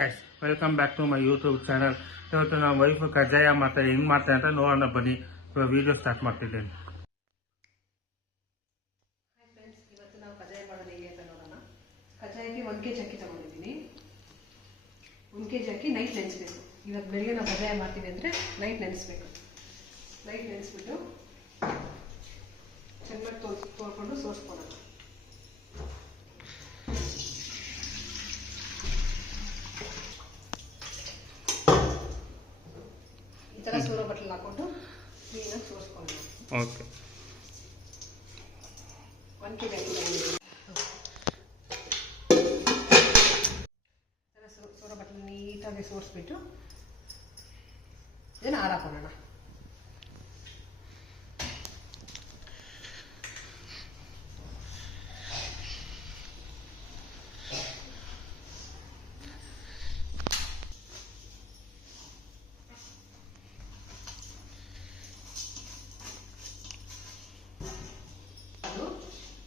Guys welcome back to my YouTube channel. ಇವತ್ತು ನಮ್ಮ wife ಕಜ್ಜಾಯ ಮಾಡ್ತಾರೆ, ಹೆಂಗ್ ಮಾಡ್ತಾರೆ ಅಂತ ನೋಡೋಣ ಬನ್ನಿ. ವಿಡಿಯೋ ಸ್ಟಾರ್ಟ್ ಮಾಡ್ತಿದ್ದೇನೆ. ಹಾಯ್ ಫ್ರೆಂಡ್ಸ್, ಇವತ್ತು ನಾವು ಕಜ್ಜಾಯ ಮಾಡೋದು ಹೇಗೆ ಅಂತ ನೋಡೋಣ. ಕಜ್ಜಾಯಕ್ಕೆ 1 kg ಅಕ್ಕಿ ತಗೊಂಡಿದ್ದೀನಿ. 1 kg ಅಕ್ಕಿ ನೈಟ್ ನೆನೆಸ್ಬೇಕು. ಇವತ್ತು ಬೆಳಿಗ್ಗೆ ನಾವು ಕಜ್ಜಾಯ ಮಾಡ್ತೀವಿ ಅಂದರೆ ನೈಟ್ ನೆನೆಸ್ಬೇಕು. ನೈಟ್ ನೆನೆಸ್ಬಿಟ್ಟು ಚೆನ್ನಾಗಿ ತೊಳ್ಕೊಂಡು ಸೋಸ್ಕೊಳ್ಳೋಣ. ಈ ಥರ ಸೂರೋ ಬಟ್ಲಲ್ಲಿ ಹಾಕ್ಕೊಂಡು ಕ್ಲೀನಾಗಿ ಸೋಸ್ಕೊಳ್ಳೋಣ. ಓಕೆ, 1 kg ಅಕ್ಕಿ ತಗೊಂಡಿದ್ದೀನಿ. ಸೂರೋ ಬಟ್ಲಲ್ಲಿ ನೀಟಾಗಿ ಸೋರಿಸ್ಬಿಟ್ಟು ಇದನ್ನು ಹಾರಾಕೋಣ.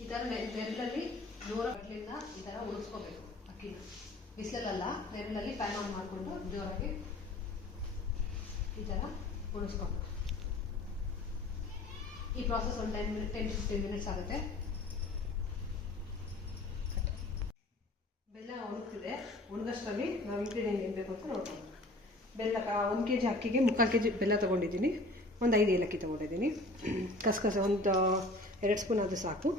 ಈ ಥರ ನೆರಳಲ್ಲಿ ಜೋರ ಬಟ್ಲಿಂದ ಈ ಥರ ಉಳಿಸ್ಕೋಬೇಕು ಅಕ್ಕಿನ. ಬಿಸಿಲಲ್ಲ, ನೆರಳಲ್ಲಿ ಫ್ಯಾನ್ ಆನ್ ಮಾಡಿಕೊಂಡು ಜೋರಾಗಿ ಈ ಥರ ಉಳಿಸ್ಕೊಂಡು. ಈ ಪ್ರಾಸೆಸ್ ಒಂದು 10-15 ಮಿನಿಟ್ಸ್ ಆಗುತ್ತೆ. ಬೆಲ್ಲ ಒಣಗಷ್ಟರಲ್ಲಿ ನಾವು ಇಂಗ್ರೀಡಿಯೆಂಟ್ ಏನು ಬೇಕು ಅಂತ ನೋಡೋಣ. ಬೆಲ್ಲ 1 kg ಅಕ್ಕಿಗೆ 3/4 kg ಬೆಲ್ಲ ತೊಗೊಂಡಿದ್ದೀನಿ. ಒಂದು 5 ಏಲಕ್ಕಿ ತೊಗೊಂಡಿದ್ದೀನಿ. ಕಸಕಸ ಒಂದು 2 ಸ್ಪೂನ್ ಅದು ಸಾಕು.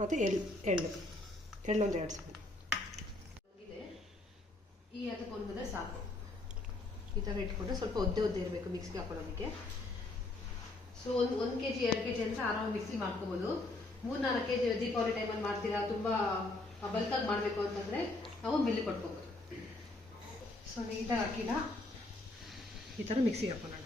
ಮತ್ತು ಎಳ್ಳು ಒಂದು 2 ಸ್ಪೂನ್ ಇದೆ. ಈ ಅದಕ್ಕೆ ಒಂದರೆ ಸಾಕು. ಈ ಥರ ಇಟ್ಕೊಂಡ್ರೆ ಸ್ವಲ್ಪ ಒದ್ದೆ ಇರಬೇಕು ಮಿಕ್ಸಿಗೆ ಹಾಕೊಳ್ಳೋದಕ್ಕೆ. ಸೊ ಒಂದು kg 2 kg ಅಂದರೆ ಆರಾಮಾಗಿ ಮಿಕ್ಸಿ ಮಾಡ್ಕೋಬೋದು. 3-4 kg ದೀಪಾವಳಿ ಟೈಮಲ್ಲಿ ಮಾಡ್ತೀರಾ, ತುಂಬ ಬಲ್ಕಾಗಿ ಮಾಡಬೇಕು ಅಂತಂದರೆ ನಾವು ಮಿಲ್ಲಿ ಕೊಟ್ಕೋಬೋದು. ಸೊ ನೀಟಾಗಿ ಅಕ್ಕಿನ ಈ ಥರ ಮಿಕ್ಸಿಗೆ ಹಾಕೊಳ್ಳೋಣ.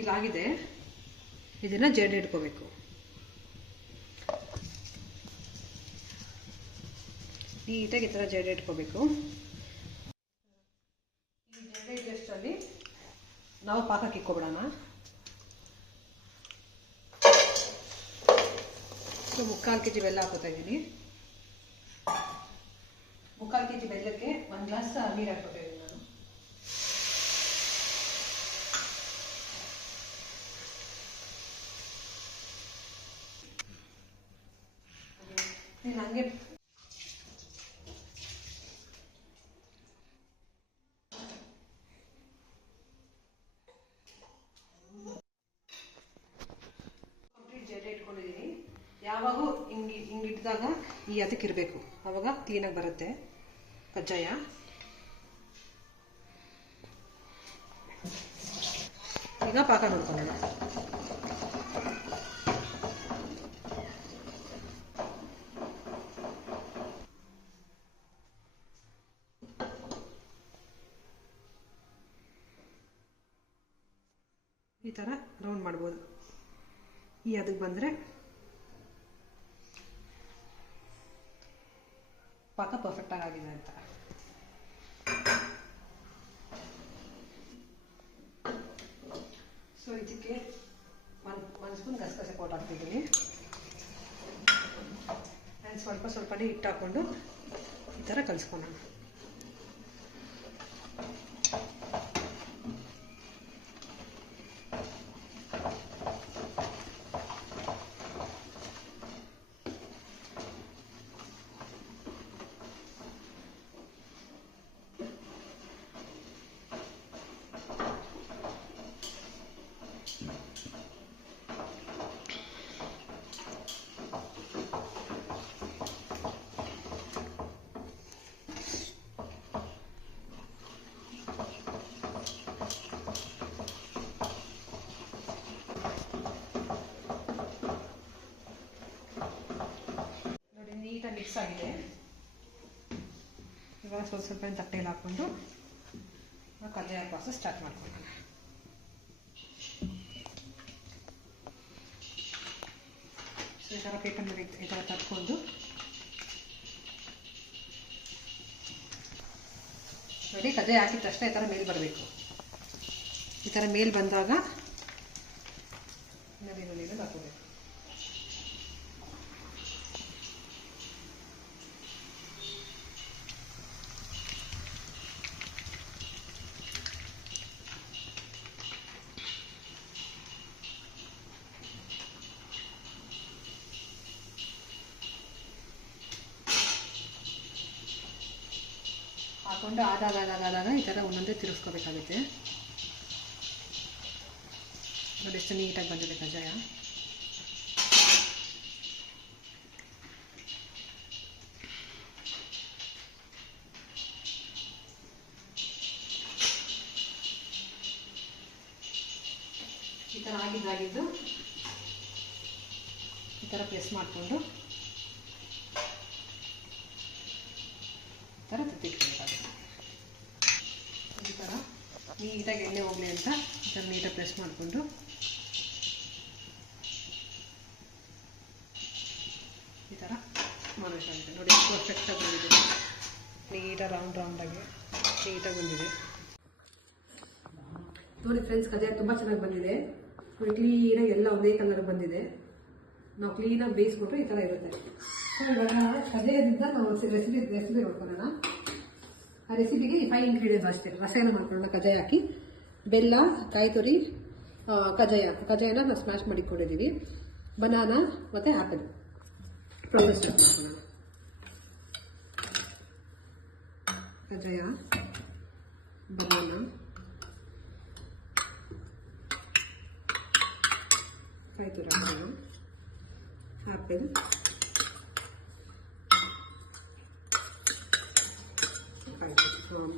ಇದಾಗಿದೆ, ಇದನ್ನು ಜಡೆ ಇಟ್ಕೋಬೇಕು. ನೀಟಾಗಿ ಈ ಥರ ಜಡೆ ಇಟ್ಕೋಬೇಕು. ಈ ಜಡೆ ಇದ್ದಷ್ಟರಲ್ಲಿ ನಾವು ಪಾಕಕ್ಕೆ ಇಕ್ಕೊಬಿಡೋಣ. ಸೊ 3/4 kg ಬೆಲ್ಲ ಹಾಕೋತಾ ಇದ್ದೀನಿ. 3/4 kg ಬೆಲ್ಲಕ್ಕೆ 1 ಗ್ಲಾಸ್ ನೀರು ಹಾಕೋತಾ ಇದ್ದೀನಿ ನಾನು. ಹಂಗೆ ಕಂಪ್ಲೀಟ್ ಜಡೆ ಇಟ್ಕೊಂಡಿದ್ದೀನಿ. ಯಾವಾಗೂ ಹಿಂಗಿಟ್ಟಿದಾಗ ಈ ಅದಕ್ಕಿರಬೇಕು, ಆವಾಗ ಕ್ಲೀನಾಗಿ ಬರುತ್ತೆ ಕಜ್ಜಾಯ. ಈಗ ಪಾಕ ನೋಡ್ಕೊಳ್ಳೋಣ. ಈ ಥರ ರೌಂಡ್ ಮಾಡ್ಬೋದು. ಈ ಅದಕ್ಕೆ ಬಂದರೆ ಪಾಕ ಪರ್ಫೆಕ್ಟಾಗಿ ಆಗಿದೆ ಅಂತ. ಸೊ ಇದಕ್ಕೆ 1 ಸ್ಪೂನ್ ಗಸಗಸೆ ಪೌಡರ್ ಹಾಕ್ತಿದ್ದೀನಿ. ಆ್ಯಂಡ್ ಸ್ವಲ್ಪನೇ ಹಿಟ್ಟು ಹಾಕ್ಕೊಂಡು ಈ ಥರ ಕಲಿಸ್ಕೊಳ್ಳೋಣ. ನೀಟಾಗಿ ಮಿಕ್ಸ್ ಆಗಿದೆ. ಇವಾಗ ಸ್ವಲ್ಪ ತಟ್ಟೆಯಲ್ಲಿ ಹಾಕ್ಕೊಂಡು ಕಜ್ಜಾಯ ಪ್ರಾಸೆಸ್ ಸ್ಟಾರ್ಟ್ ಮಾಡ್ಕೊಳ್ಳೋಣ. ಸೊ ಈ ಥರ ಪೇಪರ್ ಮೇಲೆ ಈ ಥರ ತಟ್ಕೊಂಡು ನೋಡಿ, ಕಜ್ಜಾಯ ಹಾಕಿದ ತಕ್ಷಣ ಈ ಥರ ಮೇಲೆ ಬರಬೇಕು. ಈ ಥರ ಮೇಲೆ ಬಂದಾಗ ನೀರಲ್ಲಿ ಹಾಕೋಬೇಕು. ಹಾಕೊಂಡು ಆದಾಗ ಈ ಥರ ಒಂದೊಂದೇ ತಿರುಗಿಸ್ಕೋಬೇಕಾಗುತ್ತೆ. ನೋಡಿ ಎಷ್ಟು ನೀಟಾಗಿ ಬಂದಿದೆ ಕಜ್ಜಾಯ. ಈ ಥರ ಆಗಿದ್ದು ಈ ಥರ ಪ್ರೆಸ್ ಮಾಡಿಕೊಂಡು ಈ ಥರ ತತ್ತಿಟ್ಕೊಬೇಕಾಗುತ್ತೆ. ಈ ಥರ ನೀಟಾಗಿ ಎಣ್ಣೆ ಹೋಗಲಿ ಅಂತ ಈ ಥರ ನೀಟಾಗಿ ಪ್ರೆಸ್ ಮಾಡಿಕೊಂಡು ಈ ಥರ ಮಾಡಬೇಕಾಗುತ್ತೆ. ನೋಡಿ ಪರ್ಫೆಕ್ಟಾಗಿ ಬಂದಿದೆ, ನೀಟಾಗಿ ರೌಂಡಾಗಿ ನೀಟಾಗಿ ಬಂದಿದೆ. ನೋಡಿ ಫ್ರೆಂಡ್ಸ್, ಕಜ್ಜಾಯ ತುಂಬ ಚೆನ್ನಾಗಿ ಬಂದಿದೆ. ಕ್ಲೀನಾಗಿ ಎಲ್ಲ ಒಂದೇ ಕಲರ್ ಬಂದಿದೆ. ನಾವು ಕ್ಲೀನಾಗಿ ಬೇಯಿಸ್ಬಿಟ್ರೆ ಈ ಥರ ಇರುತ್ತೆ. ಸೊ ಇವಾಗ ಕಜ್ಜಾಯದಿಂದ ನಾವು ರೆಸಿಪಿ ನೋಡ್ಕೊಳ್ಳೋಣ. ಆ ರೆಸಿಪಿಗೆ 5 ಇಂಗ್ರೀಡಿಯೆಂಟ್ಸ್ ಅಷ್ಟೇ. ರಸಾಯನ ಮಾಡ್ಕೊಳ್ಳೋಣ. ಕಜ್ಜಾಯ ಹಾಕಿ ಬೆಲ್ಲ, ಕಾಯಿ ತುರಿ, ಕಜ್ಜಾಯನ ನಾವು ಸ್ಮ್ಯಾಶ್ ಮಾಡಿಕೊಂಡಿದ್ದೀವಿ. ಬನಾನಾ ಮತ್ತು ಆ್ಯಪಲ್ ಪ್ರೋಸೆಸ್ ಮಾಡ್ಕೊಳ್ಳೋಣ. ಕಜ್ಜಾಯ, ಬನಾನಾ, ಕಾಯಿ ತುರಿ ಹಾಕೋಣ, ಆ್ಯಪಲ್,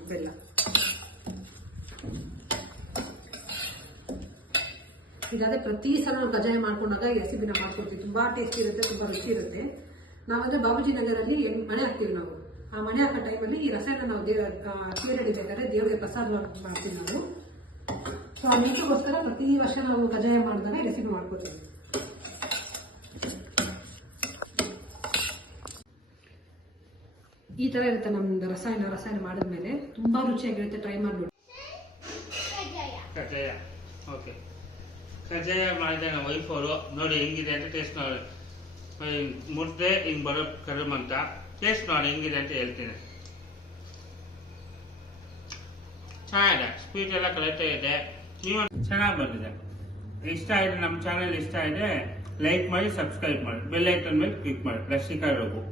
ಬೆಲ್ಲ. ಇದಾದರೆ ಪ್ರತಿ ಸಲ ನಾವು ಕಜ್ಜಾಯ ಮಾಡ್ಕೊಂಡಾಗ ಈ ರೆಸಿಪಿನ ಮಾಡ್ಕೊಡ್ತೀವಿ. ತುಂಬ ಟೇಸ್ಟಿ ಇರುತ್ತೆ, ತುಂಬ ರುಚಿ ಇರುತ್ತೆ. ನಾವಂದರೆ ಬಾಬೂಜಿ ನಗರಲ್ಲಿ ಮನೆ ಹಾಕ್ತೀವಿ ನಾವು. ಆ ಮನೆ ಹಾಕೋ ಟೈಮಲ್ಲಿ ಈ ರಸಾಯನ ನಾವು ಕ್ಲಿಯರ್ ಹಿಡಿಬೇಕಾದ್ರೆ ದೇವರಿಗೆ ಪ್ರಸಾದ ಮಾಡ್ತೀವಿ ನಾವು. ಸೊ ಆ ನೀತಿಗೋಸ್ಕರ ಪ್ರತಿ ವರ್ಷ ನಾವು ಕಜ್ಜಾಯ ಮಾಡಿದಾಗ ಈ ರೆಸಿಪಿ ಮಾಡ್ಕೊಡ್ತೀವಿ. ಈ ಥರ ಇರುತ್ತೆ ನಮ್ದು ರಸಾಯನ ಮಾಡಿದ್ಮೇಲೆ. ತುಂಬ ರುಚಿಯಾಗಿರುತ್ತೆ. ಟ್ರೈ ಮಾಡಿ ನೋಡಿ. ಕಜ್ಜಾಯ ಓಕೆ. ಕಜ್ಜಾಯ ಮಾಡಿದೆ ನಮ್ಮ ವೈಫ್ ಅವರು. ನೋಡಿ ಹೆಂಗಿದೆ ಅಂತ ಟೇಸ್ಟ್ ನೋಡಿ. ಮುದ್ದೆ ಹಿಂಗೆ ಬರೋ ಕಡಿಮೆ ಅಂತ ಟೇಸ್ಟ್ ನೋಡಿ ಹೆಂಗಿದೆ ಅಂತ ಹೇಳ್ತೀನಿ. ಚೆನ್ನಾಗಿದೆ, ಸ್ವೀಟ್ ಎಲ್ಲ ಕರೆಕ್ಟಾಗಿ ಇದೆ. ನೀವು ಚೆನ್ನಾಗಿ ಬಂದಿದೆ. ಇಷ್ಟ ಆಗಿದೆ, ನಮ್ಮ ಚಾನಲ್ ಇಷ್ಟ ಇದೆ, ಲೈಕ್ ಮಾಡಿ, ಸಬ್ಸ್ಕ್ರೈಬ್ ಮಾಡಿ, ಬೆಲ್ ಐಕನ್ ಮೇಲೆ ಕ್ಲಿಕ್ ಮಾಡಿ. ರಸಿಕಾ ರಘು.